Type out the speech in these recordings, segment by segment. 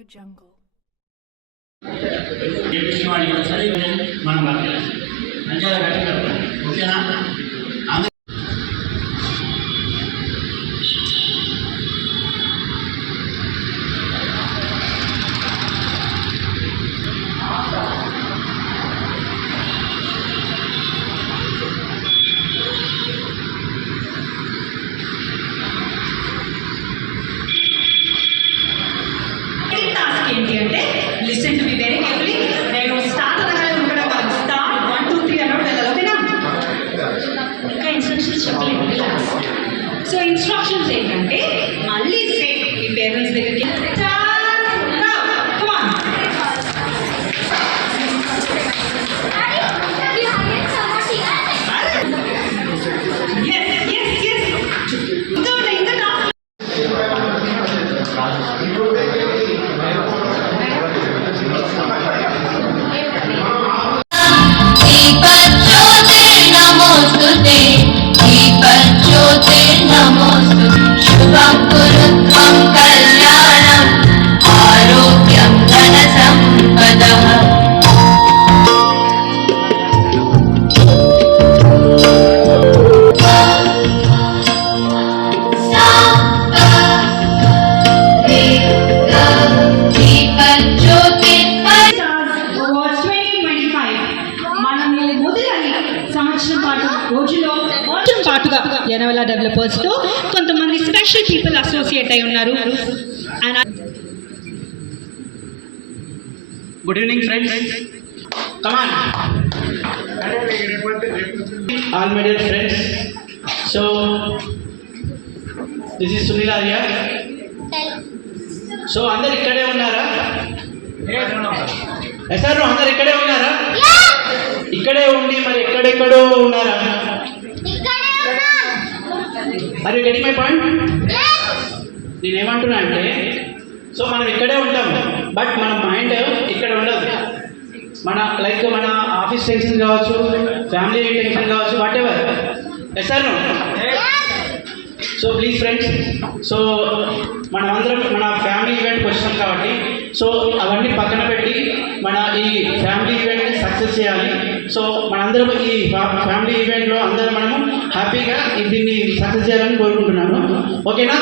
jungle. ఏ విషయం వాడికి సరే మనం బతకాలి అంచేలా కట్టగలం ఓకేనా పాటుగా ఎనవల డెవలపర్స్తో కొంతమంది స్పెషల్ పీపుల్ అసోసియేట్ అయి ఉన్నారు And I- good evening friends come on all my dear friends so this is Sunil Arya so అందరు ఇక్కడే ఉన్నారా? ఎస్ఆర్ అందరు ఇక్కడే ఉన్నారా? ఇక్కడే ఉండి మరి ఎక్కడెక్కడో ఉన్నారా? మరి గెటింగ్ మై పాయింట్ నేను ఏమంటున్నా అంటే సో మనం ఇక్కడే ఉంటాం బట్ మన మైండ్ ఇక్కడ ఉండదు. మన లైక్ మన ఆఫీస్ టెన్షన్ కావచ్చు ఫ్యామిలీ టెన్షన్ కావచ్చు whatever yes sir so please friends so మనమందరం మన ఈవెంట్కి వచ్చినాం కాబట్టి సో అవన్నీ పక్కన పెట్టి మన ఈ ఫ్యామిలీ ఈవెంట్ని సక్సెస్ చేయాలి. సో మనందరం ఈ ఫ్యామిలీ ఈవెంట్లో అందరం మనము హ్యాపీగా దీన్ని సక్సెస్ చేయాలని కోరుకుంటున్నాను ఓకేనా?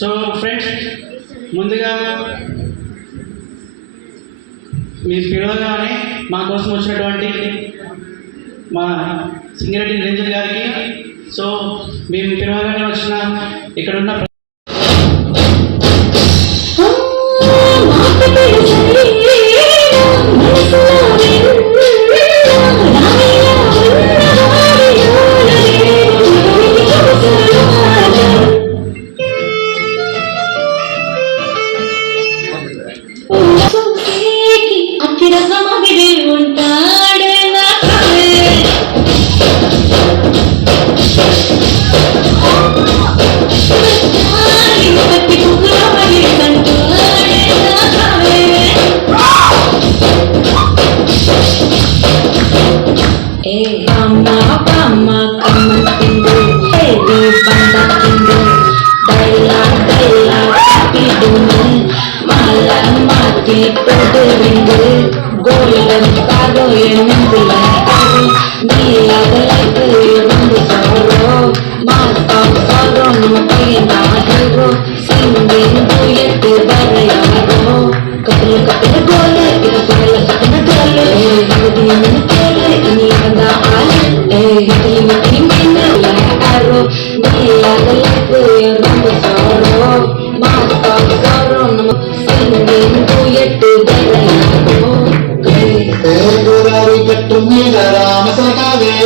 సో ఫ్రెండ్స్ ముందుగా మీరు పిలవగానే మా కోసం వచ్చినటువంటి మా సింగరెడ్డి నిరంజన్ గారికి సో మేము పిలవగానే వచ్చిన ఇక్కడ ఉన్న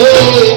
Senhor.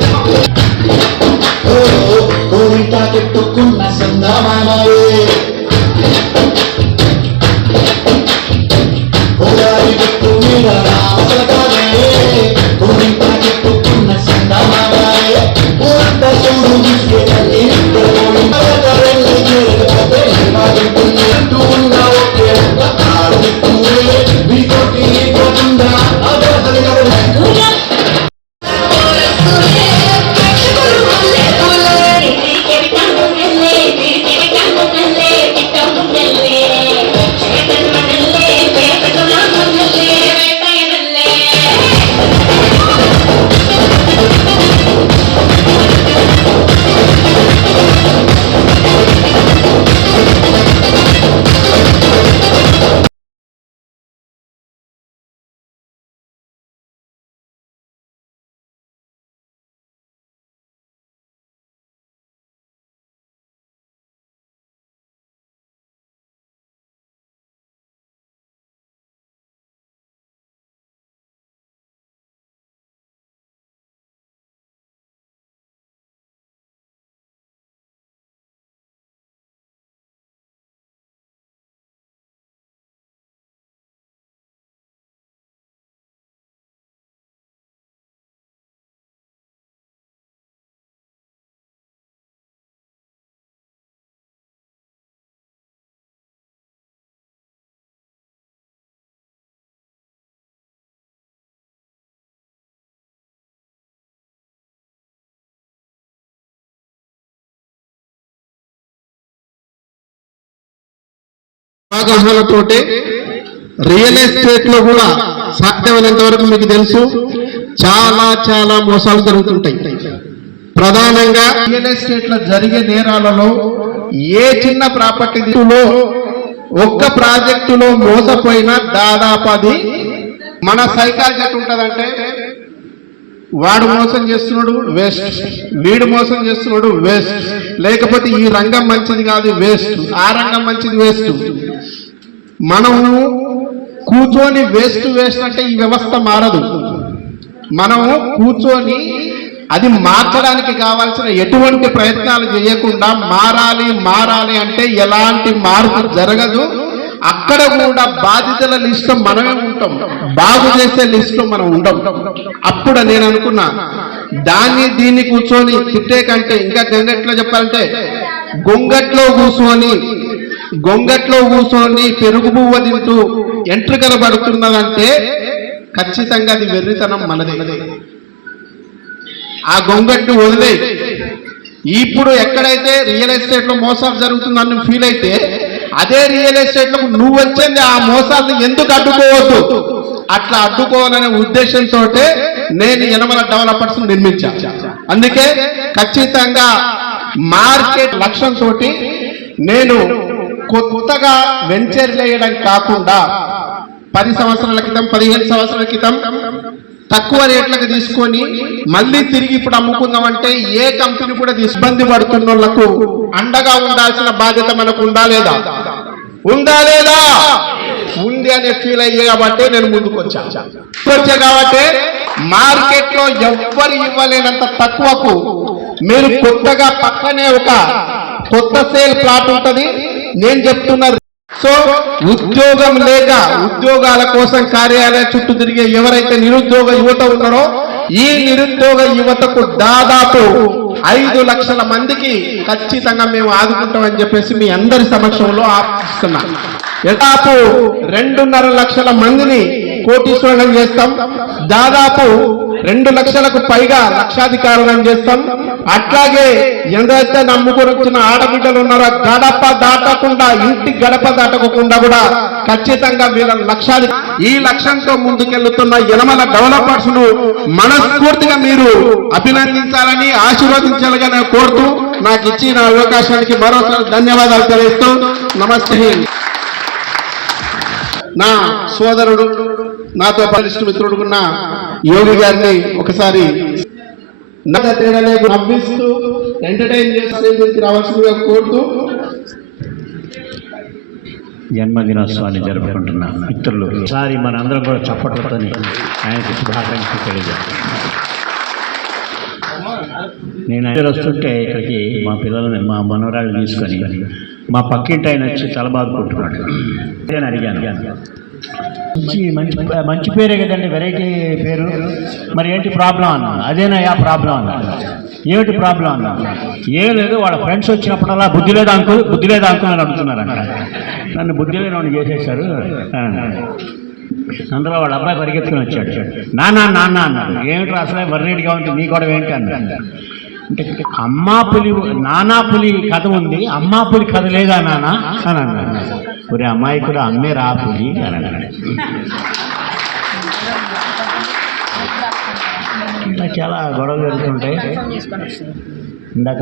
అవగాహనలతోటే రియల్ ఎస్టేట్లో కూడా సాధ్యమైనంత వరకు మీకు తెలుసు చాలా చాలా మోసాలు జరుగుతుంటాయి. ప్రధానంగా రియల్ ఎస్టేట్లో జరిగే నేరాలలో ఏ చిన్న ప్రాపర్టీలో ఒక్క ప్రాజెక్టులో మోసపోయిన దాదాపు అది మన సైకాలజీ ఎట్లా ఉంటదంటే వాడు మోసం చేస్తున్నాడు వేస్ట్. వీడు మోసం చేస్తున్నాడు వేస్ట్. లేకపోతే ఈ రంగం మంచిది కాదు వేస్ట్. ఆ రంగం మంచిది వేస్ట్. మనము కూర్చొని వేస్ట్ వేస్ట్ అంటే ఈ వ్యవస్థ మారదు. మనము కూర్చొని అది మార్చడానికి కావాల్సిన ఎటువంటి ప్రయత్నాలు చేయకుండా మారాలి మారాలి అంటే ఎలాంటి మార్పు జరగదు. అక్కడ కూడా బాధితుల లిస్ట్ మనమే ఉంటాం. బాగు చేసే లిస్ట్ మనం ఉండం. అప్పుడు నేను అనుకున్నా దాన్ని దీన్ని కూర్చొని తిట్టే కంటే ఇంకా గంగట్లో చెప్పాలంటే గొంగట్లో కూర్చొని గొంగట్లో కూర్చొని పెరుగు పువ్వ తింటూ ఎంట్రుకలు పడుతున్నదంటే ఖచ్చితంగా అది వెర్రితనం మనదే. ఆ గొంగట్టు వదిలే. ఇప్పుడు ఎక్కడైతే రియల్ ఎస్టేట్లో మోసాలు జరుగుతుందని ఫీల్ అయితే అదే రియల్ ఎస్టేట్లో నువ్వు వచ్చింది ఆ మోసాలను ఎందుకు అడ్డుకోవద్దు? అట్లా అడ్డుకోవాలనే ఉద్దేశంతో నేను యనమల డెవలపర్స్ నిర్మించా. అందుకే ఖచ్చితంగా మార్కెట్ లక్ష్యంతో నేను కొత్తగా వెంచర్ వేయడం కాకుండా పది సంవత్సరాల క్రితం పదిహేను సంవత్సరాల క్రితం తక్కువ రేట్లకు తీసుకొని మళ్ళీ తిరిగి ఇప్పుడు అమ్ముకుందామంటే ఏ కంపెనీ కూడా ఇబ్బంది పడుతున్న వాళ్ళకు అండగా ఉండాల్సిన బాధ్యత మనకు ఉందా లేదా? ఉందా లేదా? ఉంది అనే ఫీల్ అయ్యే కాబట్టి నేను ముందుకు వచ్చా. వచ్చా కాబట్టి మార్కెట్లో ఎవ్వరు ఇవ్వలేనంత తక్కువకు మీరు కొత్తగా పక్కనే ఒక కొత్త సేల్ ప్లాట్ ఉంటది. నేను చెప్తున్నా సో ఉద్యోగం లేక ఉద్యోగాల కోసం కార్యాలయ చుట్టూ తిరిగే ఎవరైతే నిరుద్యోగ యువత ఉన్నారో ఈ నిరుద్యోగ యువతకు దాదాపు ఐదు లక్షల మందికి ఖచ్చితంగా మేము ఆదుకుంటామని చెప్పేసి మీ అందరి సమక్షంలో ఆశిస్తున్నా. దాదాపు రెండున్నర లక్షల మందిని కోటీశ్వరం చేస్తాం. దాదాపు రెండు లక్షలకు పైగా లక్షాధికారులను చేస్తాం. అట్లాగే ఎంతైతే నమ్ముకొని వచ్చిన ఆడబిడ్డలు ఉన్నారో గడప దాటకుండా ఇంటి గడప దాటకుండా కూడా ఖచ్చితంగా వీళ్ళ లక్ష్యాలు ఈ లక్ష్యంతో ముందుకెళ్తున్న యనమల డెవలపర్స్ను మనస్ఫూర్తిగా మీరు అభినందించాలని ఆశీర్వదించాలని కోరుతూ నాకు ఇచ్చిన అవకాశానికి మరోసారి ధన్యవాదాలు తెలియస్తూ నమస్తే నా సోదరుడు నాతో పరిష్ట మిత్రుడుకున్న యోగి గారిని ఒకసారి నా తేడా నవ్విస్తూ ఎంటర్టైన్ చేసి రావాల్సిందిగా కోరుతూ. జన్మదినోత్సవాన్ని జరుపుకుంటున్న. మిత్రులు ఈసారి మనందరం కూడా చప్పట్లతోని ఆయనకు శుభాకాంక్షలు తెలియజేస్తున్నాం నేను అందరూ వస్తుంటే ఇక్కడికి మా పిల్లల్ని మా మనవరాళ్ళు తీసుకొని మా పక్కింటి ఆయన వచ్చి తలబాదుకుంటున్నాడు. నేను అడిగాను మంచి మంచి మంచి పేరే కదండి వెరైటీ పేరు. మరి ఏంటి ప్రాబ్లం? అన్నా అదేనా యా ప్రాబ్లం? అన్నా ఏమిటి ప్రాబ్లం? అన్నా ఏం లేదు వాళ్ళ ఫ్రెండ్స్ వచ్చినప్పుడల్లా బుద్ధి లేదా అంకుల్? బుద్ధి లేదా అంకుల్ అని అడుగుతున్నారంట నన్ను బుద్ధి లేని చేసేశారు. ఆ. అందులో వాళ్ళ అబ్బాయి పరిగెత్తుకుని వచ్చాడు. నాన్న నాన్న అన్నాడు. ఏమిటి అసలే వర్రీడిగా ఉంటుంది నీ కూడా ఏంటి అన్నాడు. అంటే అమ్మా పులి నానా పులి కథ ఉంది అమ్మా పులి కథ లేదా నానా అని అన్నాడు. ఒరే అమ్మాయి కూడా అమ్మే రా పులి అని అన్నాడు చాలా గొడవలు జరుగుతుంటాయి ఇందాక